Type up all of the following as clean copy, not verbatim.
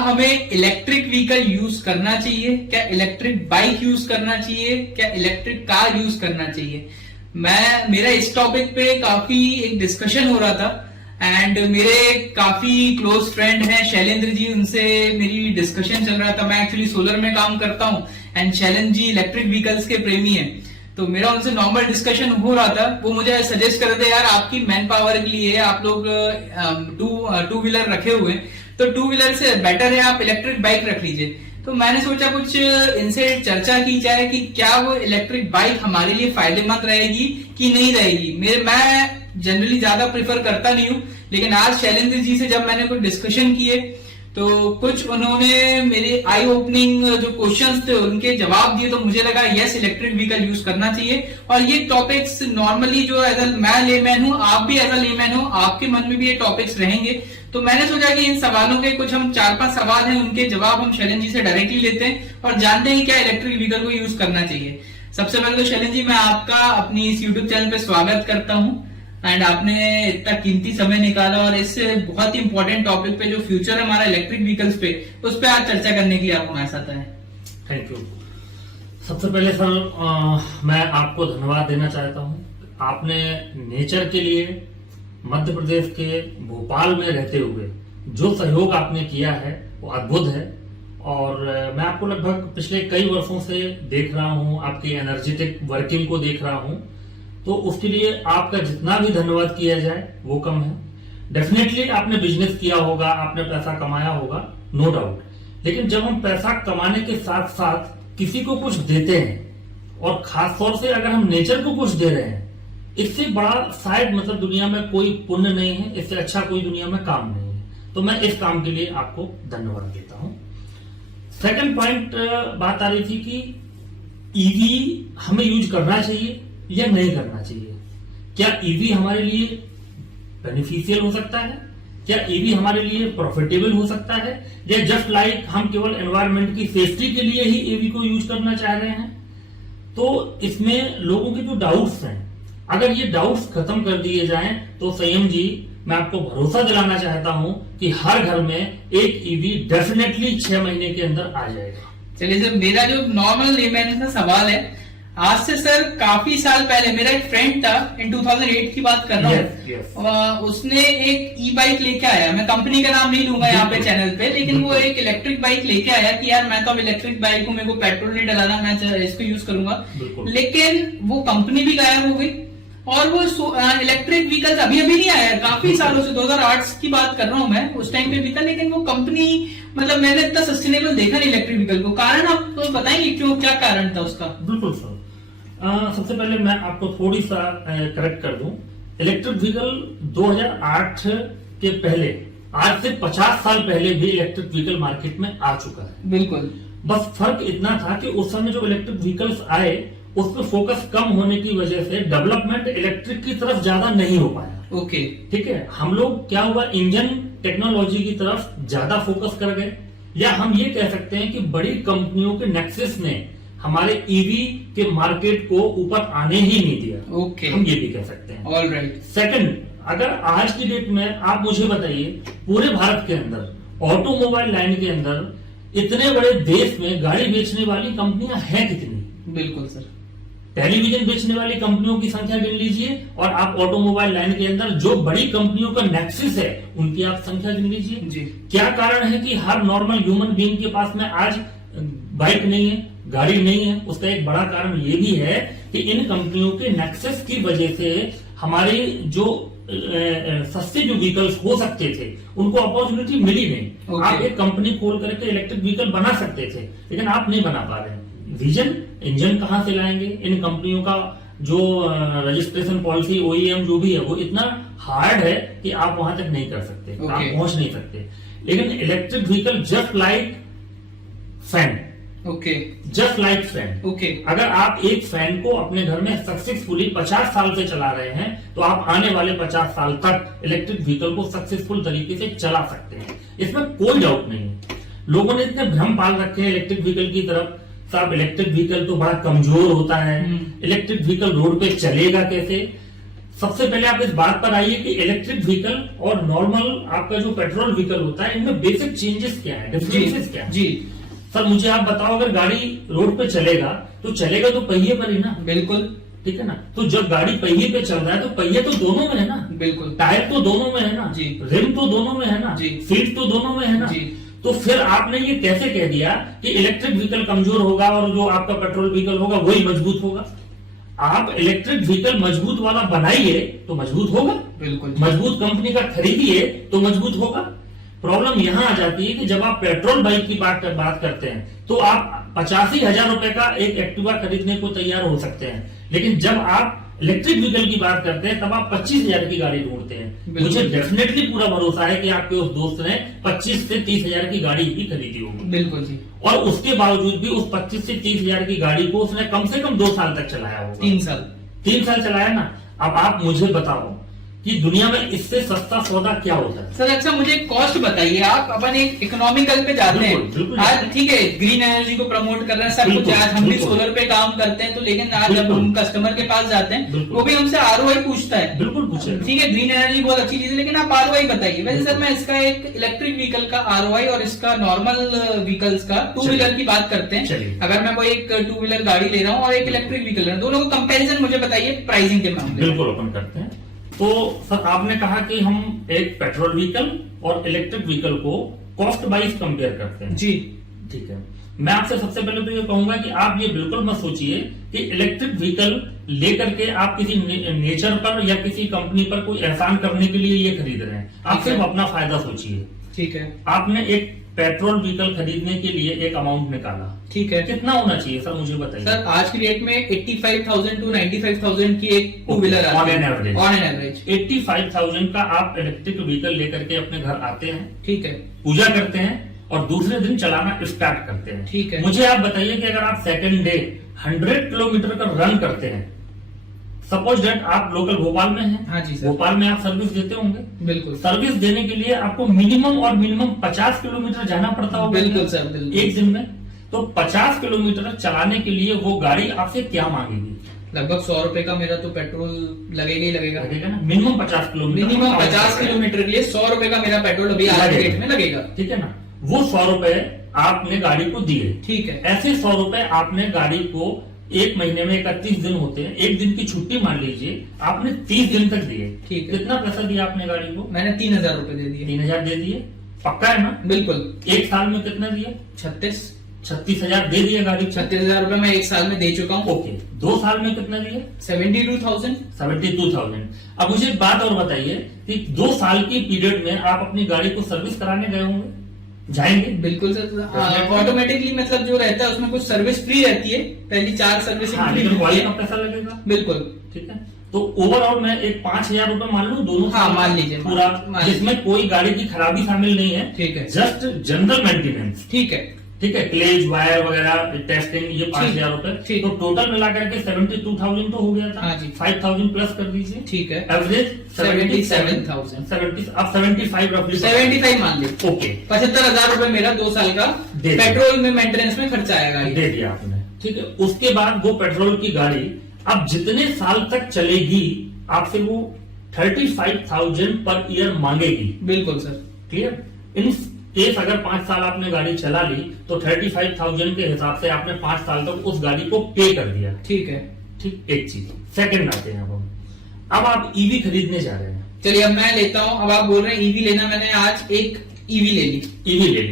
हमें electric vehicle use करना चाहिए, क्या इलेक्ट्रिक बाइक यूज करना चाहिए, क्या इलेक्ट्रिक कार यूज करना चाहिए। मेरा इस टॉपिक पे काफी एक डिस्कशन हो रहा था एंड मेरे काफी क्लोज फ्रेंड हैं शैलेंद्र जी, उनसे मेरी डिस्कशन चल रहा था। मैं एक्चुअली सोलर में काम करता हूं and Shailendra ji electric vehicles के प्रेमी हैं, तो मेरा उनसे नॉर्मल डिस्कशन हो रहा था। वो मुझे सजेस्ट कर रहे थे, यार आपकी मैन पावर के लिए आप लोग टू व्हीलर रखे हुए हैं, तो टू व्हीलर से बेटर है आप इलेक्ट्रिक बाइक रख लीजिए। तो मैंने सोचा कुछ इनसे चर्चा की जाए कि क्या वो इलेक्ट्रिक बाइक हमारे लिए फायदेमंद रहेगी कि नहीं रहेगी। मैं जनरली ज्यादा प्रेफर करता नहीं हूं, लेकिन आज शैलेंद्र जी से जब मैंने कुछ डिस्कशन किए तो कुछ उन्होंने मेरे आई ओपनिंग जो क्वेश्चंस थे उनके जवाब दिए, तो मुझे लगा यस इलेक्ट्रिक व्हीकल यूज करना चाहिए। और ये टॉपिक्स नॉर्मली जो मैं लेमैन हूं, आप भी एज अ लेमैन हो, आपके मन में भी ये टॉपिक्स रहेंगे। तो मैंने सोचा कि इन सवालों के कुछ हम 4-5 सवाल हैं, उनके जवाब हम शैलेंद्र जी से डायरेक्टली लेते हैं और जानते हैं क्या इलेक्ट्रिक व्हीकल को यूज करना चाहिए। सबसे पहले तो शैलेंद्र जी मैं आपका अपनी इस यूट्यूब चैनल पे स्वागत करता हूं एंड आपने इतना कीमती समय निकाला और इस बहुत ही इंपॉर्टेंट टॉपिक पे जो फ्यूचर है हमारा इलेक्ट्रिक व्हीकल्स पे, उस पे आज चर्चा करने के लिए आपको हमारे साथ है। Thank you. सबसे पहले सर मैं आपको धन्यवाद देना चाहता हूं। आपने नेचर के लिए मध्य प्रदेश के भोपाल में रहते हुए जो सहयोग आपने किया है वो अद्भुत है और मैं आपको लगभग पिछले कई वर्षों से देख रहा हूं, आपकी एनर्जेटिक वर्किंग को देख रहा हूं, तो उसके लिए आपका जितना भी धन्यवाद किया जाए वो कम है। डेफिनेटली आपने बिजनेस किया होगा, आपने पैसा कमाया होगा, नो डाउट, लेकिन जब हम पैसा कमाने के साथ साथ किसी को कुछ देते हैं और खास तौर से अगर हम नेचर को कुछ दे रहे हैं, इससे बड़ा शायद मतलब दुनिया में कोई पुण्य नहीं है, इससे अच्छा कोई दुनिया में काम नहीं है। तो मैं इस काम के लिए आपको धन्यवाद देता हूं। सेकंड पॉइंट बात आ रही थी कि ईवी हमें यूज करना चाहिए या नहीं करना चाहिए। क्या ईवी हमारे लिए बेनिफिशियल हो सकता है, क्या ईवी हमारे लिए प्रॉफिटेबल हो सकता है, या जस्ट लाइक हम केवल एनवायरनमेंट की सेफ्टी के लिए ही ईवी को यूज करना चाह रहे हैं। तो इसमें लोगों के जो डाउट्स हैं, अगर ये डाउट्स खत्म कर दिए जाएं तो संयम जी मैं आपको भरोसा दिलाना चाहता हूं कि हर घर में एक ईवी डेफिनेटली 6 महीने के अंदर आ जाएगा। चलिए सर, मेरा जो नॉर्मल लेमैन का सवाल है, आज से सर काफी साल पहले मेरा एक फ्रेंड था, इन 2008 की बात कर रहा हूँ, उसने एक ई बाइक लेके आया, मैं कंपनी का नाम नहीं लूंगा यहाँ पे चैनल पे, लेकिन वो एक इलेक्ट्रिक बाइक लेके आया कि यार मैं तो अब इलेक्ट्रिक बाइक हूँ, मेरे को पेट्रोल नहीं डलाना, मैं इसको यूज करूंगा। लेकिन वो कंपनी भी गायब हो गई और वो इलेक्ट्रिक व्हीकल अभी नहीं आया, काफी सालों से 2008 की बात कर रहा हूँ मैं, उस टाइम पे भी था, लेकिन वो कंपनी मतलब मैंने इतना सस्टेनेबल देखा नहीं इलेक्ट्रिक व्हीकल को। कारण आप तो बताएंगे क्यों, क्या कारण था उसका? बिल्कुल सर, सबसे पहले मैं आपको थोड़ी सा करेक्ट कर दूं। इलेक्ट्रिक व्हीकल 2008 के पहले, आज से 50 साल पहले भी इलेक्ट्रिक व्हीकल मार्केट में आ चुका है। बिल्कुल, बस फर्क इतना था कि उस समय जो इलेक्ट्रिक व्हीकल्स आए उस पर फोकस कम होने की वजह से डेवलपमेंट इलेक्ट्रिक की तरफ ज्यादा नहीं हो पाया। ओके, ठीक है, हम लोग क्या हुआ, इंजन टेक्नोलॉजी की तरफ ज्यादा फोकस कर गए, या हम ये कह सकते हैं कि बड़ी कंपनियों के नेक्सस ने हमारे ईवी के मार्केट को ऊपर आने ही नहीं दिया। ओके, हम ये भी कह सकते हैं। ऑलराइट। सेकंड, अगर आज की डेट में आप मुझे बताइए, पूरे भारत के अंदर ऑटोमोबाइल लाइन के अंदर इतने बड़े देश में गाड़ी बेचने वाली कंपनियां हैं कितनी? बिल्कुल सर। टेलीविजन बेचने वाली कंपनियों की संख्या गिन लीजिए और आप ऑटोमोबाइल लाइन के अंदर जो बड़ी कंपनियों का नेक्सस है उनकी आप संख्या गिन लीजिए जी। क्या कारण है कि हर नॉर्मल ह्यूमन बीइंग के पास में आज बाइक नहीं है, गाड़ी नहीं है? उसका एक बड़ा कारण ये भी है कि इन कंपनियों के नेक्सस की वजह से हमारे जो सस्ते जो व्हीकल्स हो सकते थे उनको अपॉर्चुनिटी मिली नहीं। आप एक कंपनी खोल करके इलेक्ट्रिक व्हीकल बना सकते थे, लेकिन आप नहीं बना पा रहे हैं। विजन, इंजन कहां से लाएंगे? इन कंपनियों का जो रजिस्ट्रेशन पॉलिसी, ओईएम जो भी है, वो इतना हार्ड है कि आप वहां तक नहीं कर सकते, आप पहुंच नहीं सकते। लेकिन electric vehicle just like fan, okay, just like fan. Okay, अगर आप एक फैन को अपने घर में सक्सेसफुली 50 साल से चला रहे हैं तो आप आने वाले 50 साल तक इलेक्ट्रिक व्हीकल को सक्सेसफुल तरीके से चला सकते हैं, इसमें कोई डाउट नहीं है। लोगों ने इतने भ्रम पाल रखे हैं इलेक्ट्रिक व्हीकल की तरफ, साहब इलेक्ट्रिक व्हीकल तो बड़ा कमजोर होता है, इलेक्ट्रिक व्हीकल रोड पे चलेगा कैसे? सबसे पहले आप इस बात पर आइए कि इलेक्ट्रिक व्हीकल और नॉर्मल आपका जो पेट्रोल व्हीकल होता है, इनमें बेसिक चेंजेस क्या है, डिफरेंसेस क्या है? जी सर मुझे आप बताओ, अगर गाड़ी रोड पे चलेगा तो चलेगा तो पहिए पर ही ना, बिल्कुल, ठीक है ना। तो जब गाड़ी पहिए पे चल रहा है तो पहिए तो दोनों में है ना, बिल्कुल, टायर तो दोनों में है ना जी, रिम तो दोनों में है ना जी, सीट तो दोनों में है ना जी। तो फिर आपने ये कैसे कह दिया कि इलेक्ट्रिक व्हीकल कमजोर होगा और जो आपका पेट्रोल व्हीकल होगा वही मजबूत होगा? आप इलेक्ट्रिक व्हीकल मजबूत वाला बनाइए तो मजबूत होगा, बिल्कुल, मजबूत कंपनी का खरीदिए तो मजबूत होगा। प्रॉब्लम यहां आ जाती है कि जब आप पेट्रोल बाइक की बात करते हैं तो आप 85,000 रुपए का एक एक्टिवा खरीदने को तैयार हो सकते हैं, लेकिन जब आप इलेक्ट्रिक व्हीकल की बात करते हैं तब आप 25,000 की गाड़ी ढूंढते हैं। मुझे डेफिनेटली पूरा भरोसा है कि आपके उस दोस्त ने 25 से 30,000 की गाड़ी ही खरीदी होगी, बिल्कुल जी, और उसके बावजूद भी उस 25 से 30,000 की गाड़ी को उसने कम से कम 2 साल तक चलाया होगा। 3 साल चलाया ना। अब आप मुझे बताओ कि दुनिया में इससे सस्ता सौदा क्या होता है? सर अच्छा मुझे कॉस्ट बताइए आप। अपन एक इकोनॉमिकल पे जाते हैं आज, ठीक है, ग्रीन एनर्जी को प्रमोट कर रहे हैं सब कुछ, आज हम भी सोलर पे काम करते हैं, तो लेकिन आज जब हम कस्टमर के पास जाते हैं वो भी हमसे आरओआई पूछता है। बिल्कुल पूछे, ठीक है, ग्रीन एनर्जी बहुत अच्छी चीज है, लेकिन आप आरओआई बताइए। वैसे सर मैं इसका एक इलेक्ट्रिक व्हीकल का आरओआई और इसका नॉर्मल व्हीकल्स का, टू व्हीलर की बात करते हैं। अगर मैं कोई एक टू व्हीलर गाड़ी ले रहा हूँ और एक इलेक्ट्रिक व्हीकल ले रहा हूँ, दोनों को कंपेरिजन मुझे बताइए प्राइसिंग के मामले। बिल्कुल अपन करते हैं। तो सर आपने कहा कि हम एक पेट्रोल व्हीकल और इलेक्ट्रिक व्हीकल को कॉस्ट वाइज कंपेयर करते हैं। जी ठीक है, मैं आपसे सबसे पहले तो ये कहूंगा कि आप ये बिल्कुल मत सोचिए कि इलेक्ट्रिक व्हीकल लेकर के आप किसी नेचर पर या किसी कंपनी पर कोई एहसान करने के लिए ये खरीद रहे हैं। आप सिर्फ अपना फायदा सोचिए। ठीक है, आपने एक पेट्रोल व्हीकल खरीदने के लिए एक अमाउंट निकाला, ठीक है, कितना होना चाहिए सर मुझे बताइए? सर आज की डेट में 85,000 टू 95,000 की एक two wheeler on an average, 85,000 का आप इलेक्ट्रिक व्हीकल लेकर के अपने घर आते हैं, ठीक है, पूजा करते हैं और दूसरे दिन चलाना स्टार्ट करते हैं। ठीक है, मुझे आप बताइए कि अगर आप सेकंड डे 100 किलोमीटर का रन करते हैं, सपोज दैट आप लोकल भोपाल में हैं, हाँ जी सर, भोपाल में आप सर्विस देते होंगे, बिल्कुल, सर्विस देने के लिए आपको मिनिमम और मिनिमम 50 किलोमीटर जाना पड़ता होगा बिल्कुल सर, बिल्कुल, एक दिन में। तो 50 किलोमीटर चलाने के लिए वो गाड़ी आपसे क्या मांगेगी? लगभग 100 रुपए का मेरा तो पेट्रोल लगेगा ही लगेगा, ना, मिनिमम 50 किलोमीटर, मिनिमम 50 किलोमीटर के लिए 100 रुपए का मेरा पेट्रोल अभी आज की डेट में लगेगा। ठीक है ना, वो 100 रुपए आपने गाड़ी को दिए, ठीक है, ऐसे 100 रुपए आपने गाड़ी को एक महीने में 31 दिन होते हैं, एक दिन की छुट्टी मान लीजिए, आपने 30 दिन तक दिए। ठीक है, कितना पैसा दिया आपने गाड़ी को? मैंने 3,000 रुपए दे दिए। 3,000 दे दिए, पक्का है ना? बिल्कुल। एक साल में कितना दिया? 36,000 दे दिया गाड़ी। 36,000 रुपए मैं एक साल में दे चुका हूँ। ओके, 2 साल में कितना दिया? 72,000। अब मुझे एक बात और बताइए कि 2 साल की पीरियड में आप अपनी गाड़ी को सर्विस कराने गए होंगे, जाएंगे? बिल्कुल सर, ऑटोमेटिकली मतलब जो रहता है उसमें कुछ सर्विस फ्री रहती है, पहली 4 सर्विसिंग फ्री वाली का पैसा लगेगा। बिल्कुल, ठीक है, तो ओवरऑल मैं एक 5,000 रुपए मान लूं दोनों, हाँ मान लीजिए पूरा, जिसमें कोई गाड़ी की खराबी शामिल नहीं है, ठीक है, जस्ट जनरल मेंटेनेंस, ठीक है, ठीक है, क्लेज वायर वगैरह टेस्टिंग, ये 5,000 रुपए, तो टोटल मिला करके 72,000 तो हो गया था। हाँ जी, 5,000 प्लस कर दीजिए, ठीक है, एवरेज 77,000, 70, अब 75 रफली, 75 मान लीजिए। ओके, 75,000 रुपए मेरा 2 साल का पेट्रोल में मेंटेनेंस में खर्चा आएगा, दे दिया आपने। ठीक है, उसके बाद वो पेट्रोल की गाड़ी अब जितने साल तक चलेगी आपसे वो 35,000 पर ईयर मांगेगी। बिल्कुल सर, क्लियर? इन केस अगर 5 साल आपने गाड़ी चला ली तो 35,000 के हिसाब से आपने 5 साल तक उस गाड़ी को पे कर दिया। ठीक है, ठीक, एक चीज। सेकंड आते हैं अब आप ईवी खरीदने जा रहे हैं। चलिए अब मैं लेता हूँ, अब आप बोल रहे हैं ईवी लेना, मैंने आज एक ईवी ले ली,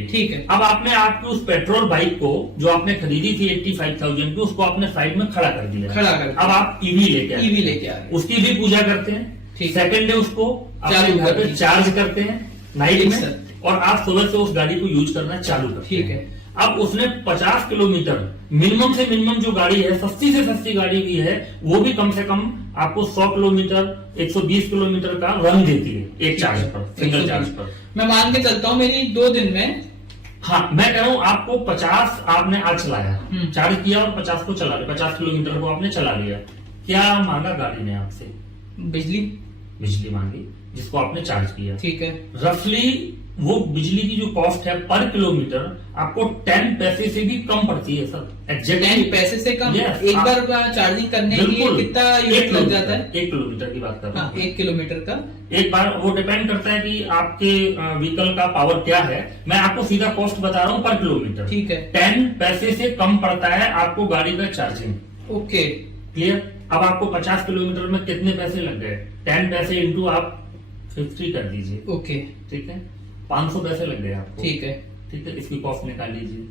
ठीक है। अब आपने आपकी उस पेट्रोल बाइक को जो आपने खरीदी थी 85,000 की, उसको आपने साइड में खड़ा कर दिया। अब आप ईवी लेके आ रहे हैं, उसकी भी पूजा करते हैं, सेकंड डे उसको अपने घर पे चार्ज करते हैं नाइट में, और आप सुबह से उस गाड़ी को यूज करना चालू करते हैं। ठीक है, अब उसने 50 किलोमीटर मिनिमम से मिनिमम जो गाड़ी है, सस्ती से सस्ती गाड़ी भी है, वो भी कम से कम आपको 100 किलोमीटर 120 किलोमीटर का रन देती है एक चार्ज पर, सिंगल चार्ज पर। मैं मान के चलता हूँ मेरी 2 दिन में, हाँ मैं कह रहा हूँ आपको 50 आपने आज चलाया, चार्ज किया और 50 को चला लिया, 50 किलोमीटर को आपने चला लिया, क्या मांगा गाड़ी ने आपसे? बिजली मांगी जिसको आपने चार्ज किया। ठीक है, रफली वो बिजली की जो कॉस्ट है पर किलोमीटर आपको 10 पैसे से भी कम पड़ती है सर। एग्जैक्टली 10 पैसे से कम। Yes, एक बार चार्जिंग करने के लिए कितना यूनिट लग जाता है? 1 किलोमीटर की बात कर रहा हाँ, हूँ। 1 किलोमीटर का एक बार वो डिपेंड करता है कि आपके व्हीकल का पावर क्या है। मैं आपको सीधा कॉस्ट बता रहा हूँ पर किलोमीटर। ठीक है। 10 पैसे से कम पड़ता है आपको गाड़ी का चार्जिंग। Okay, clear. अब आपको 50 किलोमीटर में कितने पैसे लग गए? 10 पैसे इंटू आप 50 कर दीजिए। ओके, ठीक है, 500 पैसे लग गए आपको। ठीक है। ठीक है, इसकी कॉस्ट निकाल लीजिए।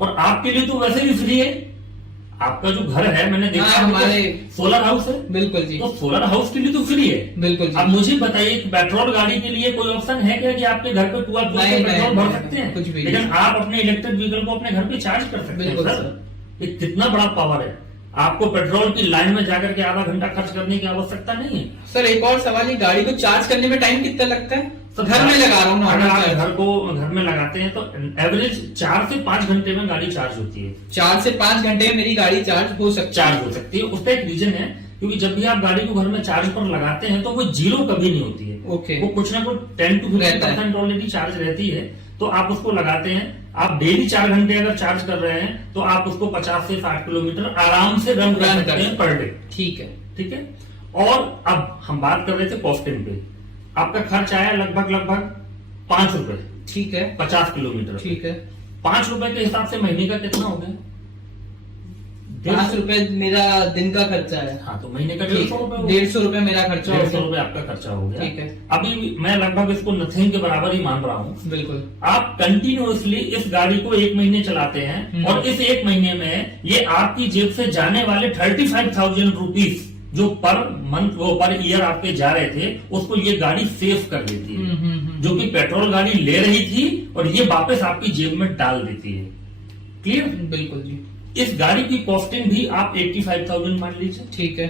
और आपके लिए तो वैसे भी फ्री है। आपका जो घर है, मैंने देखा हाँ, हमारे सोलर हाउस है। बिल्कुल जी, तो सोलर हाउस के लिए तो फ्री है। बिल्कुल जी। अब मुझे बताइए कि पेट्रोल गाड़ी के लिए कोई ऑप्शन है क्या कि आपके घर पे पूरा नहीं, पेट्रोल नहीं, भर सकते हैं? कुछ भी लेकिन नहीं। आप अपने इलेक्ट्रिक व्हीकल को अपने घर पे चार्ज कर सकते हैं बिल्कुल सर। ये कितना बड़ा पावर है। आपको पेट्रोल की लाइन में जाकर के आधा घंटा खर्च करने की आवश्यकता नहीं है। सर एक और सवाल, ये गाड़ी को चार्ज करने में टाइम कितना लगता है? घर में लगा रहा हूँ अगर आप नॉर्मल घर में लगाते हैं तो एवरेज 4 से 5 घंटे में गाड़ी चार्ज होती है। 4 से 5 घंटे में मेरी गाड़ी चार्ज हो सकती है। उसका एक रीजन है, क्योंकि जब भी आप गाड़ी को घर में चार्ज पर लगाते हैं तो वो जीरो कभी नहीं होती है। ओके। वो कुछ ना कुछ 10 to 15% ऑलरेडी चार्ज रहती है। तो आप उसको लगाते हैं, आप डेली 4 घंटे अगर चार्ज कर रहे हैं तो आप उसको 50 से 60 किलोमीटर आराम से रन कर सकते हैं पर डे। ठीक है, ठीक है। और अब हम बात कर रहे थे कॉस्टिंग पे। आपका खर्च आया लगभग 5 रुपए। ठीक है, 50 किलोमीटर। ठीक है। 5 रुपए के हिसाब से महीने का कितना हो गया? 5 रुपए मेरा दिन का खर्चा है। हाँ, तो महीने का 150 रुपए हो गया। 150 रुपए मेरा खर्चा हो 150 गया। रुपए आपका खर्चा हो गया। ठीक है। अभी मैं लगभग इसको नथिंग के बराबर ही मान रहा हूँ। बिल्कुल। आप कंटिन्यूअसली इस गाड़ी को 1 महीने चलाते हैं और इस 1 महीने में ये आपकी जेब से जाने वाले 35,000 रुपीज जो पर मंथ वो पर ईयर आपके जा रहे थे, उसको ये गाड़ी सेव कर देती है। जो कि पेट्रोल गाड़ी ले रही थी और ये वापस आपकी जेब में डाल देती है। क्लियर? बिल्कुल जी। इस गाड़ी की कॉस्टिंग भी आप 85,000 मान लीजिए। ठीक है।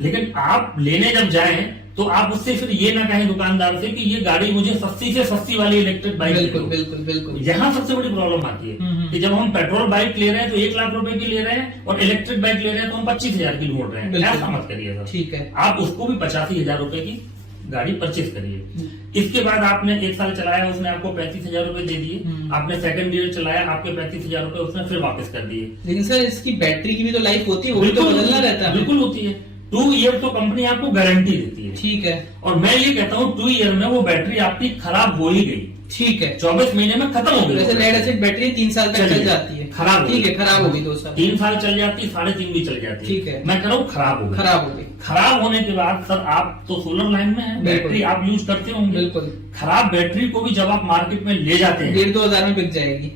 लेकिन आप लेने जब जाएं तो आप उससे फिर ये ना कहें दुकानदार से कि ये गाड़ी मुझे सस्ती से सस्ती वाली इलेक्ट्रिक बाइक दे दो। बिल्कुल बिल्कुल बिल्कुल। यहाँ सबसे बड़ी प्रॉब्लम आती है कि जब हम पेट्रोल बाइक ले रहे हैं तो 1 लाख रुपए की ले रहे हैं और इलेक्ट्रिक बाइक ले रहे हैं तो हम 25,000 की ढूंढ रहे हैं। बिल्कुल। ऐसा मत करिए सर। ठीक है। आप उसको भी 85,000 रुपए की गाड़ी परचेज करिए। इसके बाद आपने 1 साल चलाया, उसने आपको 35,000 रुपए दे दिए। आपने सेकंड ईयर चलाया, आपके 35,000 रुपए उसने फिर वापस कर दिए। लेकिन सर इसकी बैटरी की भी तो लाइफ होती है, वो भी तो बदलना रहता है। बिल्कुल होती है। 2 ईयर तो कंपनी आपको गारंटी देती है। ठीक है। और मैं ये कहता हूँ 2 ईयर में वो बैटरी आपकी खराब हो ही गई। ठीक है। 24 महीने में खत्म हो गई। वैसे लेड एसिड बैटरी 3 साल तक चल जाती है। खराब। ठीक है, खराब होगी 2 साल। 3 साल चल जाती, 3.5 भी चल जाती। ठीक है। मैं कह रहा हूँ खराब हो गई। खराब हो गई। खराब होने के बाद सर आप तो सोलर लाइन में है, बैटरी आप यूज करते होंगे। बिल्कुल। खराब बैटरी को भी जब आप मार्केट में ले जाते हैं 1,5-2 हजार में बिक जाएगी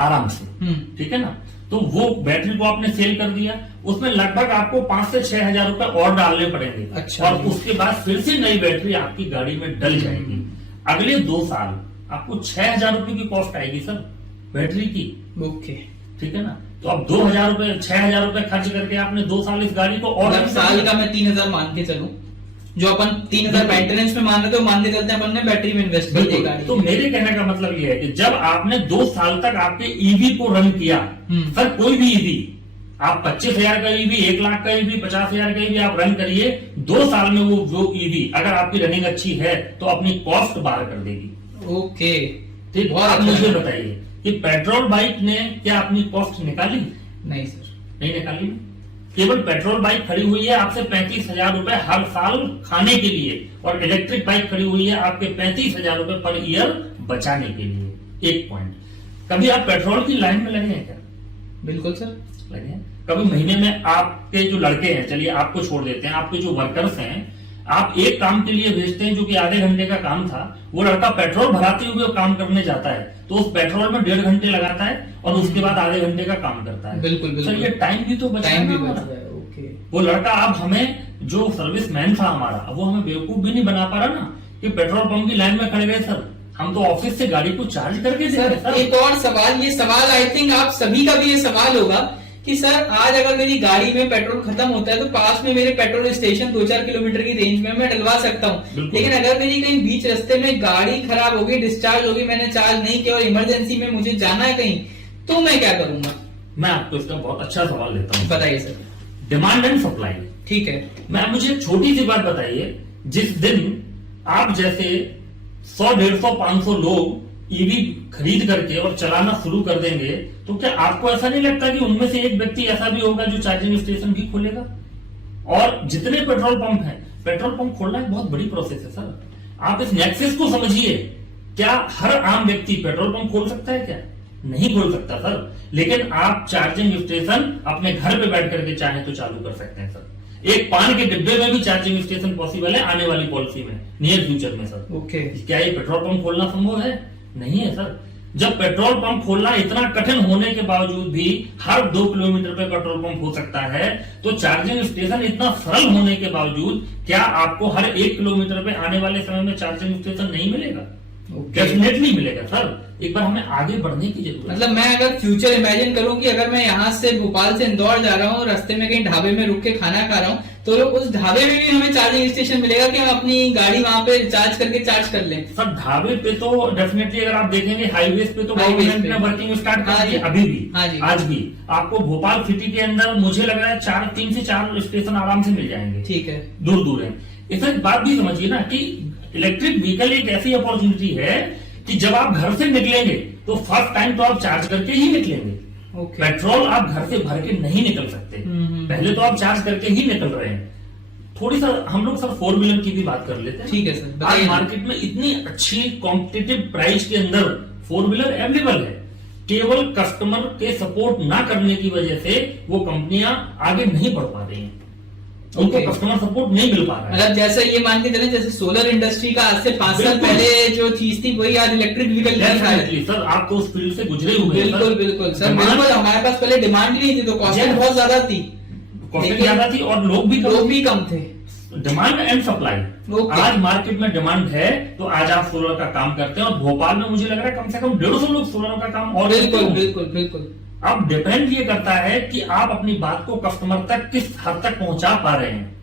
आराम से। ठीक है ना। तो वो बैटरी को आपने सेल कर दिया, उसमें लगभग आपको 5 से 6 हजार रुपए और डालने पड़ेंगे। अच्छा। और उसके बाद फिर से नई बैटरी आपकी गाड़ी में डल जाएगी। अगले 2 साल आपको 6,000 रुपए की कॉस्ट आएगी सर बैटरी की। ओके। ठीक है ना। तो अब 2,000 रुपए 6,000 रुपए खर्च करके आपने 2 साल इस गाड़ी को और मतलब साल का मैं 3,000 मान के चलूं, जो अपन 3,000 मेंटेनेंस में मान रहे थे वो मान के चलते हैं अपन ने बैटरी में इन्वेस्ट कर दी गाड़ी। तो मेरे कहने का मतलब ये है कि जब आपने 2 साल तक आपके ईवी को रन किया, सर कोई भी ईवी आप 25,000 का ईवी, 1 लाख का ईवी, 50,000 का ईवी आप रन करिए, 2 साल में वो ईवी अगर आपकी रनिंग अच्छी है तो अपनी कॉस्ट बाहर कर देगी। ओके। ठीक। अब मुझे बताइए कि पेट्रोल बाइक ने क्या अपनी कॉस्ट निकाली? नहीं सर, नहीं निकाली। केवल पेट्रोल बाइक खड़ी हुई है आपसे 35,000 रुपए हर साल खाने के लिए, और इलेक्ट्रिक बाइक खड़ी हुई है आपके 35,000 रुपए पर ईयर बचाने के लिए। एक पॉइंट, कभी आप पेट्रोल की लाइन में लगे हैं क्या? बिल्कुल सर लगे हैं। कभी महीने में आपके जो लड़के हैं, चलिए आपको छोड़ देते हैं, आपके जो वर्कर्स हैं, आप एक काम के लिए भेजते हैं जो कि आधे घंटे का काम था, वो लड़का पेट्रोल भराते हुए काम करने जाता है तो उस पेट्रोल में 1.5 घंटे लगाता है और उसके बाद आधे घंटे का काम करता है। बिल्कुल बिल्कुल। सर ये टाइम भी तो बचा टाइम भी है बच रहा है। ओके। वो लड़का अब हमें जो सर्विस मैन था हमारा, अब वो हमें बेवकूफ भी नहीं बना पा रहा ना कि पेट्रोल पंप की लाइन में खड़े गए। सर हम तो ऑफिस से गाड़ी को चार्ज करके दे रहे हैं। सर एक और सवाल, ये सवाल आई थिंक आप सभी का भी ये सवाल होगा कि सर आज अगर मेरी गाड़ी में पेट्रोल खत्म होता है तो पास में मेरे पेट्रोल स्टेशन 2-4 किलोमीटर की रेंज में मैं डलवा सकता हूँ, लेकिन अगर मेरी कहीं बीच रास्ते में गाड़ी खराब होगी, डिस्चार्ज होगी, मैंने चार्ज नहीं किया और इमरजेंसी में मुझे जाना है कहीं, तो मैं क्या करूंगा? मैं आपको इसका बहुत अच्छा सवाल देता हूँ। बताइए सर। Demand and supply. ठीक है। मैं मुझे एक छोटी सी बात बताइए, जिस दिन आप जैसे 100, 150, 500 लोग ईवी खरीद करके और चलाना शुरू कर देंगे, तो क्या आपको ऐसा नहीं लगता कि उनमें से एक व्यक्ति ऐसा भी होगा जो चार्जिंग स्टेशन भी खोलेगा? और जितने पेट्रोल पंप हैं, पेट्रोल पंप खोलना एक बहुत बड़ी प्रोसेस है सर। आप इस नेक्सस को समझिए। क्या हर आम व्यक्ति पेट्रोल पंप खोल सकता है? क्या नहीं खोल सकता सर। लेकिन आप चार्जिंग स्टेशन अपने घर पे बैठ करके चाहे तो चालू कर सकते हैं सर। एक पान के डिब्बे में भी चार्जिंग स्टेशन पॉसिबल है आने वाली पॉलिसी में, नियर फ्यूचर में सर। ओके। क्या ये पेट्रोल पंप खोलना संभव है? नहीं है सर। जब पेट्रोल पंप खोलना इतना कठिन होने के बावजूद भी हर 2 किलोमीटर पे पेट्रोल पंप हो सकता है, तो चार्जिंग स्टेशन इतना सरल होने के बावजूद क्या आपको हर 1 किलोमीटर पे आने वाले समय में चार्जिंग स्टेशन नहीं मिलेगा? डेफिनेटली मिलेगा सर। एक बार हमें आगे बढ़ने की जरूरत है। मतलब मैं अगर फ्यूचर इमेजिन करूं कि अगर मैं यहाँ से भोपाल से इंदौर जा रहा हूँ, रास्ते में कहीं ढाबे में रुक के खाना खा रहा हूँ, तो उस ढाबे में भी हमें चार्जिंग स्टेशन मिलेगा कि हम अपनी गाड़ी वहां पे रिचार्ज करके चार्ज कर लें? सर ढाबे पे तो डेफिनेटली, अगर आप देखेंगे हाईवेज पे तो गवर्नमेंट ने वर्किंग स्टार्ट कर दी अभी भी। हाँ जी। आज भी आपको भोपाल सिटी के अंदर मुझे लग रहा है 3 से 4 स्टेशन आराम से मिल जाएंगे। ठीक है। दूर दूर है। इस बात भी समझिए ना कि इलेक्ट्रिक व्हीकल एक ऐसी अपॉर्चुनिटी है कि जब आप घर से निकलेंगे तो फर्स्ट टाइम तो आप चार्ज करके ही निकलेंगे। पेट्रोल आप घर से भर के नहीं निकल सकते, पहले तो आप चार्ज करके ही निकल रहे हैं। थोड़ी सा हम लोग सर 4 व्हीलर की भी बात कर लेते हैं। ठीक है सर। आज मार्केट में इतनी अच्छी कॉम्पिटिटिव प्राइस के अंदर 4 व्हीलर अवेलेबल है, केवल कस्टमर के सपोर्ट ना करने की वजह से वो कंपनियां आगे नहीं बढ़ पा रही हैं, उनको कस्टमर सपोर्ट नहीं मिल पा रहा है। मतलब जैसे ये मान के चलें, जैसे सोलर इंडस्ट्री का आज से 5 साल पहले जो चीज थी वही आज इलेक्ट्रिक व्हीकल सर आप तो उस फील्ड से गुजरे हुए हैं। बिल्कुल बिल्कुल सर। बिल्कुल हमारे पास पहले डिमांड ही नहीं थी, तो कॉस्ट बहुत ज्यादा थी, कॉस्ट ज्यादा थी और लोग भी कम थे। Demand and supply. आज मार्केट में डिमांड है तो आज आप सोलर का काम करते हैं, और भोपाल में मुझे लग रहा है कम से कम 150 लोग सोलर का काम और बिल्कुल। अब डिपेंड ये करता है कि आप अपनी बात को कस्टमर तक किस हद तक पहुंचा पा रहे हैं।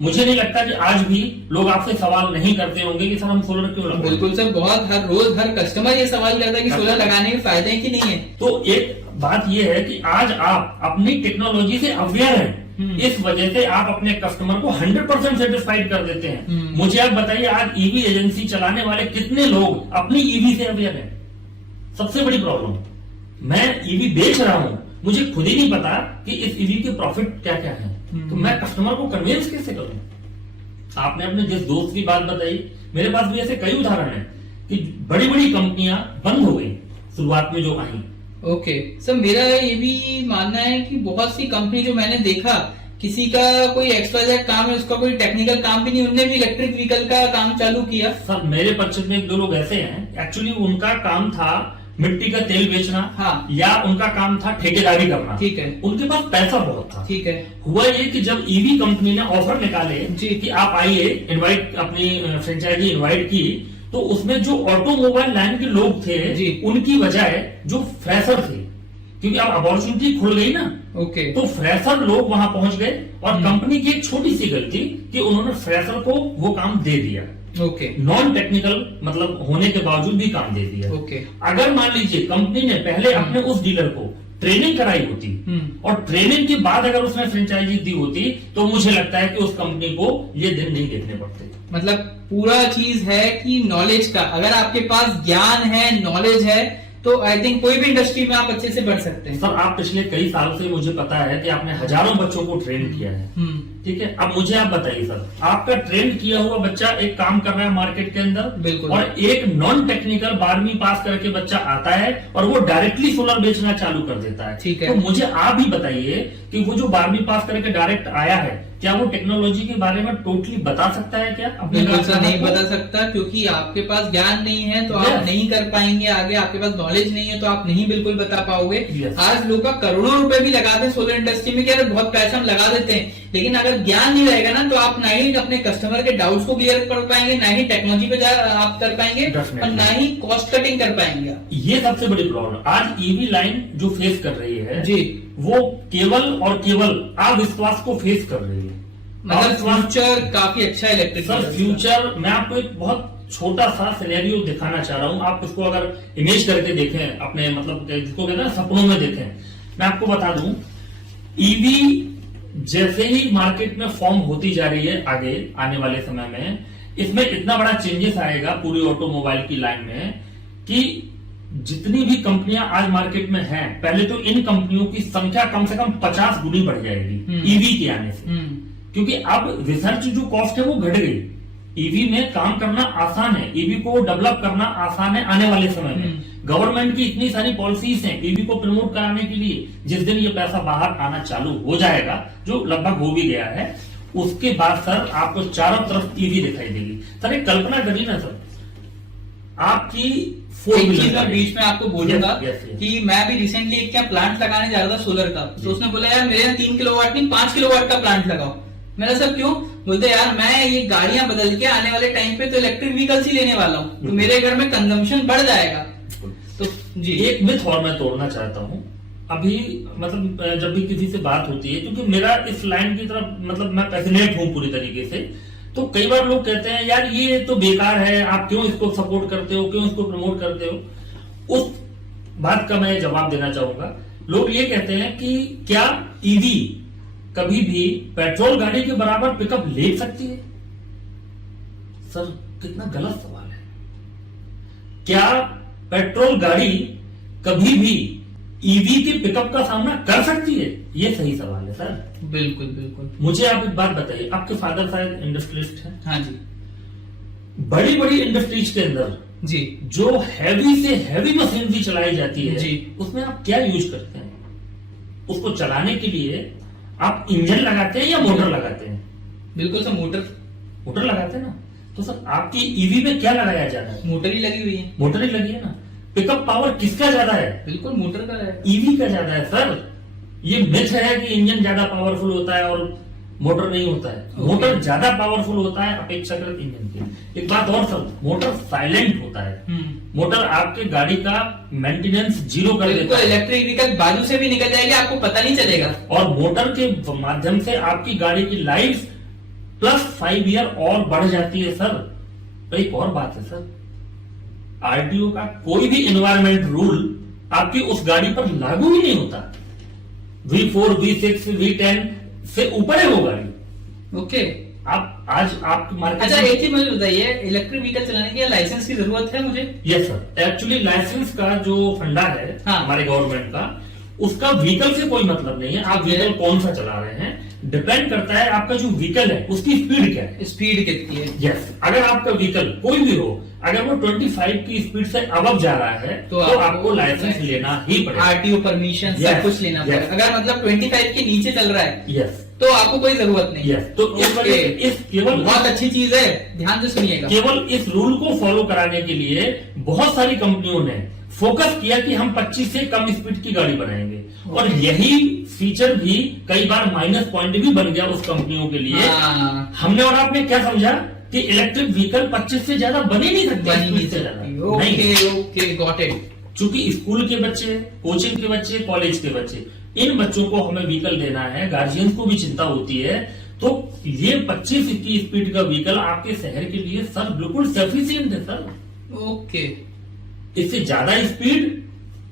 मुझे नहीं लगता कि आज भी लोग आपसे सवाल नहीं करते होंगे कि सर हम सोलर क्यों लगाएं। बिल्कुल सर, बहुत हर रोज हर कस्टमर ये सवाल करता है कि सोलर लगाने के फायदे हैं कि नहीं है। तो एक बात ये है कि आज आप अपनी टेक्नोलॉजी से अवेयर हैं, इस वजह से आप अपने कस्टमर को 100% सेटिस्फाइड कर देते हैं। मुझे आप बताइए, आज ईवी एजेंसी चलाने वाले कितने लोग अपनी ईवी से अवेयर हैं? सबसे बड़ी प्रॉब्लम, मैं ईवी बेच रहा हूं, मुझे खुद ही नहीं पता कि इस ईवी के प्रॉफिट क्या क्या है, तो मैं कस्टमर को कन्विंस कैसे करूं? आपने अपने जिस दोस्त की बात बताई, मेरे पास भी ऐसे कई उदाहरण हैं कि बड़ी बड़ी कंपनियां बंद हो गई शुरुआत में जो आई। ओके सर, मेरा ये भी मानना है कि बहुत सी कंपनी जो मैंने देखा, किसी का कोई एक्सट्रा काम है, उसका कोई टेक्निकल काम भी नहीं, उनने भी इलेक्ट्रिक व्हीकल का काम चालू किया। सर मेरे परिचित में 1-2 लोग ऐसे हैं, एक्चुअली उनका काम था मिट्टी का तेल बेचना, हाँ, या उनका काम था ठेकेदारी करना। ठीक है। उनके पास पैसा बहुत था। ठीक है। हुआ ये कि जब ईवी कंपनी ने ऑफर निकाले कि आप आइए, इनवाइट, अपनी फ्रेंचाइजी इनवाइट की, तो उसमें जो ऑटोमोबाइल लाइन के लोग थे उनकी बजाय जो फ्रेशर थे, क्योंकि अब अपॉर्चुनिटी खुल गई ना, ओके, तो फ्रेशर लोग वहां पहुंच गए, और कंपनी की एक छोटी सी गलती कि उन्होंने फ्रेशर को वो काम दे दिया। ओके, नॉन टेक्निकल मतलब होने के बावजूद भी काम दे दिया। ओके। अगर मान लीजिए कंपनी ने पहले अपने उस डीलर को ट्रेनिंग कराई होती और ट्रेनिंग के बाद अगर उसने फ्रेंचाइजी दी होती, तो मुझे लगता है कि उस कंपनी को ये दिन नहीं देखने पड़ते। मतलब पूरा चीज है कि नॉलेज का, अगर आपके पास ज्ञान है, नॉलेज है, तो आई थिंक कोई भी इंडस्ट्री में आप अच्छे से बढ़ सकते हैं। सर आप पिछले कई साल से मुझे पता है कि आपने हजारों बच्चों को ट्रेन किया है, ठीक है। अब मुझे आप बताइए सर, आपका ट्रेन किया हुआ बच्चा एक काम कर रहा है मार्केट के अंदर, बिल्कुल, और एक नॉन टेक्निकल 12वीं पास करके बच्चा आता है और वो डायरेक्टली सोलर बेचना चालू कर देता है। ठीक है। तो मुझे आप ही बताइए कि वो जो 12वीं पास करके डायरेक्ट आया है, क्या वो टेक्नोलॉजी के बारे में टोटली बता सकता है? क्या बिल्कुल सर नहीं बता सकता, क्योंकि आपके पास ज्ञान नहीं है तो आप नहीं कर पाएंगे आगे, आपके पास नॉलेज नहीं है तो आप नहीं बिल्कुल बता पाओगे। आज लोग करोड़ों रुपए भी लगाते हैं सोलर इंडस्ट्री में, क्या बहुत पैसा हम लगा देते हैं, लेकिन अगर ज्ञान नहीं रहेगा ना, तो आप ना ही अपने कस्टमर के डाउट्स को क्लियर कर पाएंगे, ना ही टेक्नोलॉजी पे आप कर पाएंगे, और ना ही कॉस्ट कटिंग कर पाएंगे। ये सबसे बड़ी प्रॉब्लम आज ईवी लाइन जो फेस कर रही है जी, वो केवल और केवल अविश्वास को फेस कर रही है। मतलब फ्यूचर काफी अच्छा इलेक्ट्रिक, सर फ्यूचर, मैं आपको एक बहुत छोटा सा सिनेरियो दिखाना चाह रहा हूं, आप इसको अगर इमेज करके देखें अपने, मतलब जिसको कहते हैं सपनों में देखें। मैं आपको बता दूं, ईवी जैसे ही मार्केट में फॉर्म होती जा रही है आगे आने वाले समय में, इसमें इतना बड़ा चेंजेस आएगा पूरी ऑटोमोबाइल की लाइन में कि जितनी भी कंपनियां आज मार्केट में हैं, पहले तो इन कंपनियों की संख्या कम से कम 50 गुनी बढ़ जाएगी ईवी के आने से। क्योंकि अब रिसर्च जो कॉस्ट है वो घट गई, ईवी में काम करना आसान है, ईवी को डेवलप करना आसान है आने वाले समय में। गवर्नमेंट की इतनी सारी पॉलिसीज हैं ईवी को प्रमोट कराने के लिए। जिस दिन ये पैसा बाहर आना चालू हो जाएगा, जो लगभग हो भी गया है, उसके बाद सर आपको चारों तरफ ईवी दिखाई देगी। सर एक कल्पना करिए ना सर, आपकी एक चीज मैं बीच में आपको बोलूंगा Yes, yes. कि मैं भी रिसेंटली एक क्या प्लांट लगाने जा रहा था सोलर का, तो उसने बोला यार मेरे यहाँ 3 किलोवाट नहीं 5 किलोवाट का प्लांट लगाओ। मैंने सर क्यों? बोलते यार मैं ये गाड़ियां बदल के आने वाले टाइम पे तो इलेक्ट्रिक व्हीकल्स ही लेने वाला हूँ, तो मेरे घर में कंजम्पशन बढ़ जाएगा। तो जी एक मिथ और मैं तोड़ना चाहता हूँ। अभी मतलब जब भी किसी से बात होती है, क्योंकि मेरा इस लाइन की तरफ मतलब मैं पैशनेट हूँ पूरी तरीके से, तो कई बार लोग कहते हैं यार ये तो बेकार है, आप क्यों इसको सपोर्ट करते हो, क्यों इसको प्रमोट करते हो। उस बात का मैं जवाब देना चाहूंगा। लोग ये कहते हैं कि क्या ईवी कभी भी पेट्रोल गाड़ी के बराबर पिकअप ले सकती है? सर कितना गलत सवाल है। क्या पेट्रोल गाड़ी कभी भी ईवी के पिकअप का सामना कर सकती है? ये सही सवाल है सर। बिल्कुल बिल्कुल। मुझे आप एक बात बताइए, आपके फादर शायद इंडस्ट्रियलिस्ट हैं। हाँ जी बड़ी बड़ी इंडस्ट्रीज के अंदर जी जो हैवी से हैवी मशीनरी चलाई जाती है जी, उसमें आप क्या यूज करते हैं? उसको चलाने के लिए आप इंजन लगाते हैं या मोटर लगाते हैं? बिल्कुल सर, मोटर लगाते हैं ना। तो सर आपकी ईवी में क्या लगाया जा रहा है? मोटर ही लगी हुई है। मोटर ही लगी है ना। पिकअप पावर किसका ज्यादा है? बिल्कुल मोटर का है। ईवी का ज्यादा है सर। ये मिथ है कि इंजन ज्यादा पावरफुल होता है और मोटर नहीं होता है। Okay. मोटर ज्यादा पावरफुल होता है अपेक्षाकृत इंजन के। एक बात और सर, मोटर साइलेंट होता है। मोटर आपके गाड़ी का मेंटेनेंस जीरो कर देता बिल्कुल, है। इलेक्ट्रिक व्हीकल बाजू से भी निकल जाएगी, आपको पता नहीं चलेगा। और मोटर के माध्यम से आपकी गाड़ी की लाइफ +5 ईयर और बढ़ जाती है सर। तो एक और बात है सर, आरटीओ का कोई भी एनवायरमेंट रूल आपकी उस गाड़ी पर लागू ही नहीं होता। V4, V6, V10 से ऊपर है वो गाड़ी। ओके। आप आज आपकी मार्केट अच्छा एक चीज मुझे बताइए, इलेक्ट्रिक व्हीकल चलाने के लिए लाइसेंस की जरूरत है मुझे? यस सर, एक्चुअली लाइसेंस का जो फंडा है हाँ। हमारे गवर्नमेंट का, उसका व्हीकल से कोई मतलब नहीं है। आप व्हीकल कौन सा चला रहे हैं डिपेंड करता है आपका जो व्हीकल है उसकी स्पीड क्या है। स्पीड कितनी है? यस, अगर आपका व्हीकल कोई भी हो, अगर वो 25 की स्पीड से अबव जा रहा है तो आपको लाइसेंस लेना ही पड़ेगा। आरटीओ परमिशन सब कुछ लेना पड़ेगा। अगर मतलब 25 के नीचे चल रहा है यस तो आपको कोई जरूरत नहीं। यस, तो इस वजह से इस केवल बहुत अच्छी चीज है, ध्यान से सुनिएगा। केवल इस रूल को फॉलो कराने के लिए बहुत सारी कंपनियों ने फोकस किया कि हम 25 से कम स्पीड की गाड़ी बनाएंगे। और यही फीचर भी कई बार माइनस पॉइंट भी बन गया उस कंपनियों के लिए। हमने और आपने क्या समझा कि इलेक्ट्रिक व्हीकल 25 से ज्यादा बन ही नहीं सकते। Okay got it. चूंकि स्कूल के बच्चे, कोचिंग के बच्चे, कॉलेज के बच्चे, इन बच्चों को हमें व्हीकल देना है, गार्जियंस को भी चिंता होती है, तो ये 25 की स्पीड का व्हीकल आपके शहर के लिए सर बिल्कुल सफिशिएंट है सर। ओके, इससे ज्यादा स्पीड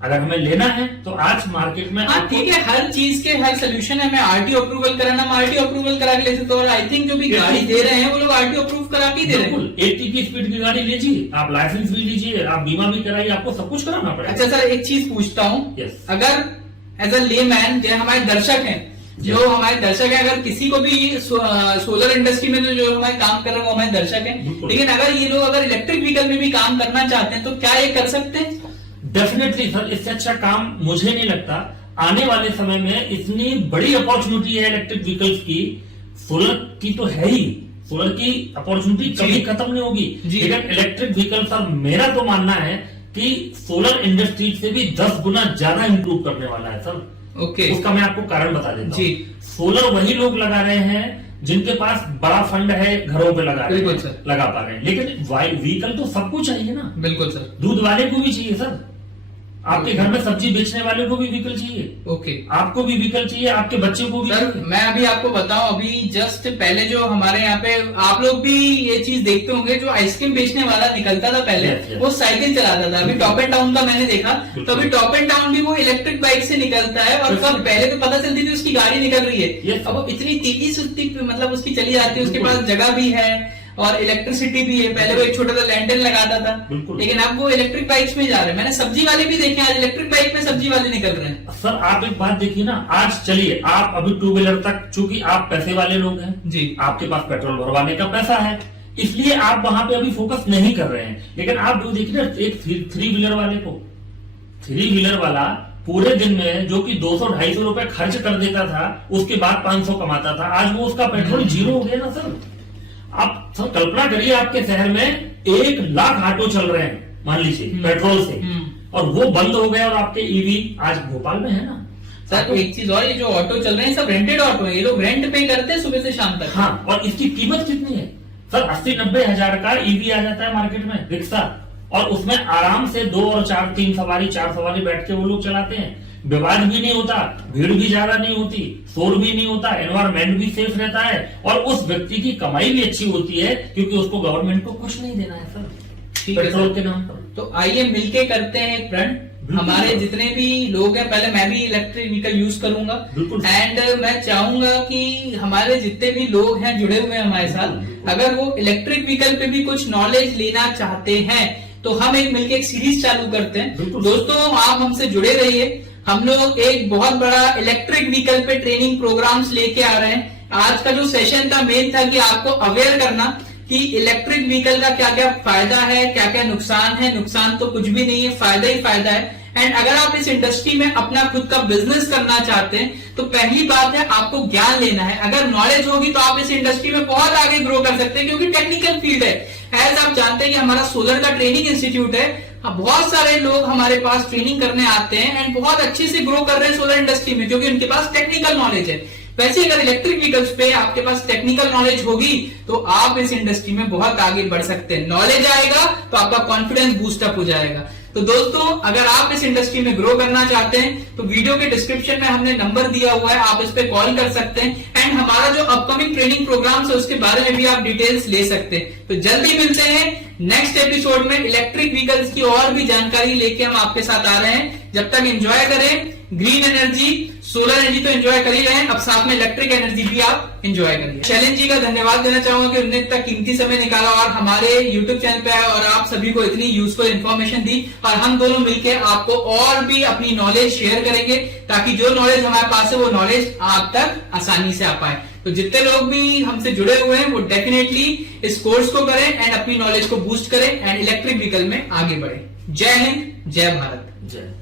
अगर हमें लेना है तो आज मार्केट में हाँ ठीक है, हर चीज के हर सोल्यूशन है। मैं आरटीओ अप्रूवल कराना, मैं आरटीओ अप्रूवल करा के ले सकता हूँ। और आई थिंक जो भी गाड़ी दे रहे हैं वो लोग आरटीओ अप्रूव करा के दे रहे हैं। 80 की स्पीड की गाड़ी लीजिए, आप लाइसेंस भी लीजिए, आप बीमा भी कराइए, आपको सब कुछ कराना पड़ेगा। अच्छा सर एक चीज पूछता हूँ, Yes. अगर एज अ लेमैन जो हमारे दर्शक हैं, जो हमारे दर्शक हैं, अगर किसी को भी सोलर इंडस्ट्री में जो हमारे काम कर रहे हैं वो हमारे दर्शक हैं, लेकिन अगर ये लोग अगर इलेक्ट्रिक व्हीकल में भी काम करना चाहते हैं तो क्या ये कर सकते हैं? डेफिनेटली सर, इससे अच्छा काम मुझे नहीं लगता। आने वाले समय में इतनी बड़ी अपॉर्चुनिटी है इलेक्ट्रिक व्हीकल्स की, सोलर की तो है ही, सोलर की अपॉर्चुनिटी कभी खत्म नहीं होगी। लेकिन इलेक्ट्रिक व्हीकल सर मेरा तो मानना है कि सोलर इंडस्ट्री से भी 10 गुना ज्यादा इंप्रूव करने वाला है सर। ओके, उसका मैं आपको कारण बता देता जी। हूँ। सोलर वही लोग लगा रहे हैं जिनके पास बड़ा फंड है, घरों पे लगा रहे हैं, लगा पा रहे हैं। लेकिन व्हीकल तो सबको चाहिए ना। बिल्कुल सर, दूध वाले को भी चाहिए सर, आपके घर में सब्जी बेचने वाले को भी व्हीकल चाहिए, ओके, आपको भी व्हीकल चाहिए, आपके बच्चे को भी सर। चाहिए। मैं अभी आपको बताऊं, अभी जस्ट पहले जो हमारे यहाँ पे आप लोग भी ये चीज देखते होंगे, जो आइसक्रीम बेचने वाला निकलता था पहले, वो साइकिल चलाता था। अभी टॉप एंड टाउन का मैंने देखा, तो अभी टॉप एंड टाउन भी वो इलेक्ट्रिक बाइक से निकलता है। और कब पहले तो पता चलती थी उसकी गाड़ी निकल रही है, अब इतनी तीखी सुस्ती मतलब उसकी चली जाती है, उसके पास जगह भी है और इलेक्ट्रिसिटी भी है। पहले वो एक छोटा सा लैंटर्न लगाता था, बिल्कुल। लेकिन अब वो इलेक्ट्रिक बाइक्स में जा रहे हैं। मैंने सब्जी वाले भी देखे आज इलेक्ट्रिक बाइक में सब्जी वाले निकल रहे हैं। सर आप एक बात देखिए ना, आज चलिए आप अभी टू व्हीलर तक, चूंकि आप पैसे वाले लोग हैं जी, आपके पास पेट्रोल भरवाने का पैसा है, इसलिए आप वहां पे अभी फोकस नहीं कर रहे हैं। लेकिन आप जो देखिए ना, एक थ्री व्हीलर वाले को, थ्री व्हीलर वाला पूरे दिन में जो कि 200-250 रुपए खर्च कर देता था, उसके बाद 500 कमाता था, आज वो उसका पेट्रोल जीरो हो गया ना सर। आप सर कल्पना करिए, आपके शहर में 1 लाख ऑटो चल रहे हैं मान लीजिए पेट्रोल से, और वो बंद हो गया और आपके ईवी आज भोपाल में है ना सर। एक चीज और, ये जो ऑटो चल रहे हैं सब रेंटेड ऑटो है, ये लोग रेंट पे करते हैं सुबह से शाम तक। हाँ, और इसकी कीमत कितनी है सर? 80-90 हजार का ईवी आ जाता है मार्केट में, रिक्शा, और उसमें आराम से 2 और 4 सवारी 4 सवारी बैठ के वो लोग चलाते हैं। विवाद भी नहीं होता, भीड़ भी ज्यादा नहीं होती, शोर भी नहीं होता, एनवायरमेंट भी सेफ रहता है, और उस व्यक्ति की कमाई भी अच्छी होती है, क्योंकि उसको गवर्नमेंट को कुछ नहीं देना है सर पेट्रोल के नाम पर। तो आइए मिलके करते हैं एक प्रण। हमारे जितने भी लोग हैं, पहले मैं भी इलेक्ट्रिक व्हीकल यूज करूंगा, एंड मैं चाहूंगा कि हमारे जितने भी लोग हैं जुड़े हुए हैं हमारे साथ, अगर वो इलेक्ट्रिक व्हीकल पे भी कुछ नॉलेज लेना चाहते हैं तो हम एक मिलके एक सीरीज चालू करते हैं। दोस्तों आप हमसे जुड़े रहिए। हम लोग एक बहुत बड़ा इलेक्ट्रिक व्हीकल पे ट्रेनिंग प्रोग्राम्स लेके आ रहे हैं। आज का जो सेशन था मेन था कि आपको अवेयर करना कि इलेक्ट्रिक व्हीकल का क्या क्या फायदा है, क्या क्या नुकसान है। नुकसान तो कुछ भी नहीं है, फायदा ही फायदा है। एंड अगर आप इस इंडस्ट्री में अपना खुद का बिजनेस करना चाहते हैं तो पहली बात है आपको ज्ञान लेना है। अगर नॉलेज होगी तो आप इस इंडस्ट्री में बहुत आगे ग्रो कर सकते हैं, क्योंकि टेक्निकल फील्ड है। एज आप जानते हैं कि हमारा सोलर का ट्रेनिंग इंस्टीट्यूट है, बहुत सारे लोग हमारे पास ट्रेनिंग करने आते हैं एंड बहुत अच्छे से ग्रो कर रहे हैं सोलर इंडस्ट्री में, क्योंकि उनके पास टेक्निकल नॉलेज है। वैसे अगर इलेक्ट्रिक व्हीकल्स पे आपके पास टेक्निकल नॉलेज होगी तो आप इस इंडस्ट्री में बहुत आगे बढ़ सकते हैं। नॉलेज आएगा तो आपका कॉन्फिडेंस बूस्टअप हो जाएगा। तो दोस्तों अगर आप इस इंडस्ट्री में ग्रो करना चाहते हैं तो वीडियो के डिस्क्रिप्शन में हमने नंबर दिया हुआ है, आप इस पे कॉल कर सकते हैं। एंड हमारा जो अपकमिंग ट्रेनिंग प्रोग्राम्स है उसके बारे में भी आप डिटेल्स ले सकते हैं। तो जल्दी मिलते हैं नेक्स्ट एपिसोड में। इलेक्ट्रिक व्हीकल्स की और भी जानकारी लेके हम आपके साथ आ रहे हैं। जब तक एंजॉय करें ग्रीन एनर्जी, सोलर एनर्जी तो एंजॉय कर ही रहे हैं, अब साथ में इलेक्ट्रिक एनर्जी भी आप एंजॉय करिए। शैलेंद्र जी का धन्यवाद देना चाहूंगा कि उन्होंने इतना कीमती समय निकाला और हमारे यूट्यूब चैनल पे आए और आप सभी को इतनी यूजफुल इन्फॉर्मेशन दी, और हम दोनों मिलकर आपको और भी अपनी नॉलेज शेयर करेंगे ताकि जो नॉलेज हमारे पास है वो नॉलेज आप तक आसानी से आ पाए। तो जितने लोग भी हमसे जुड़े हुए हैं वो डेफिनेटली इस कोर्स को करें एंड अपनी नॉलेज को बूस्ट करें एंड इलेक्ट्रिक व्हीकल में आगे बढ़े। जय हिंद, जय भारत। जय।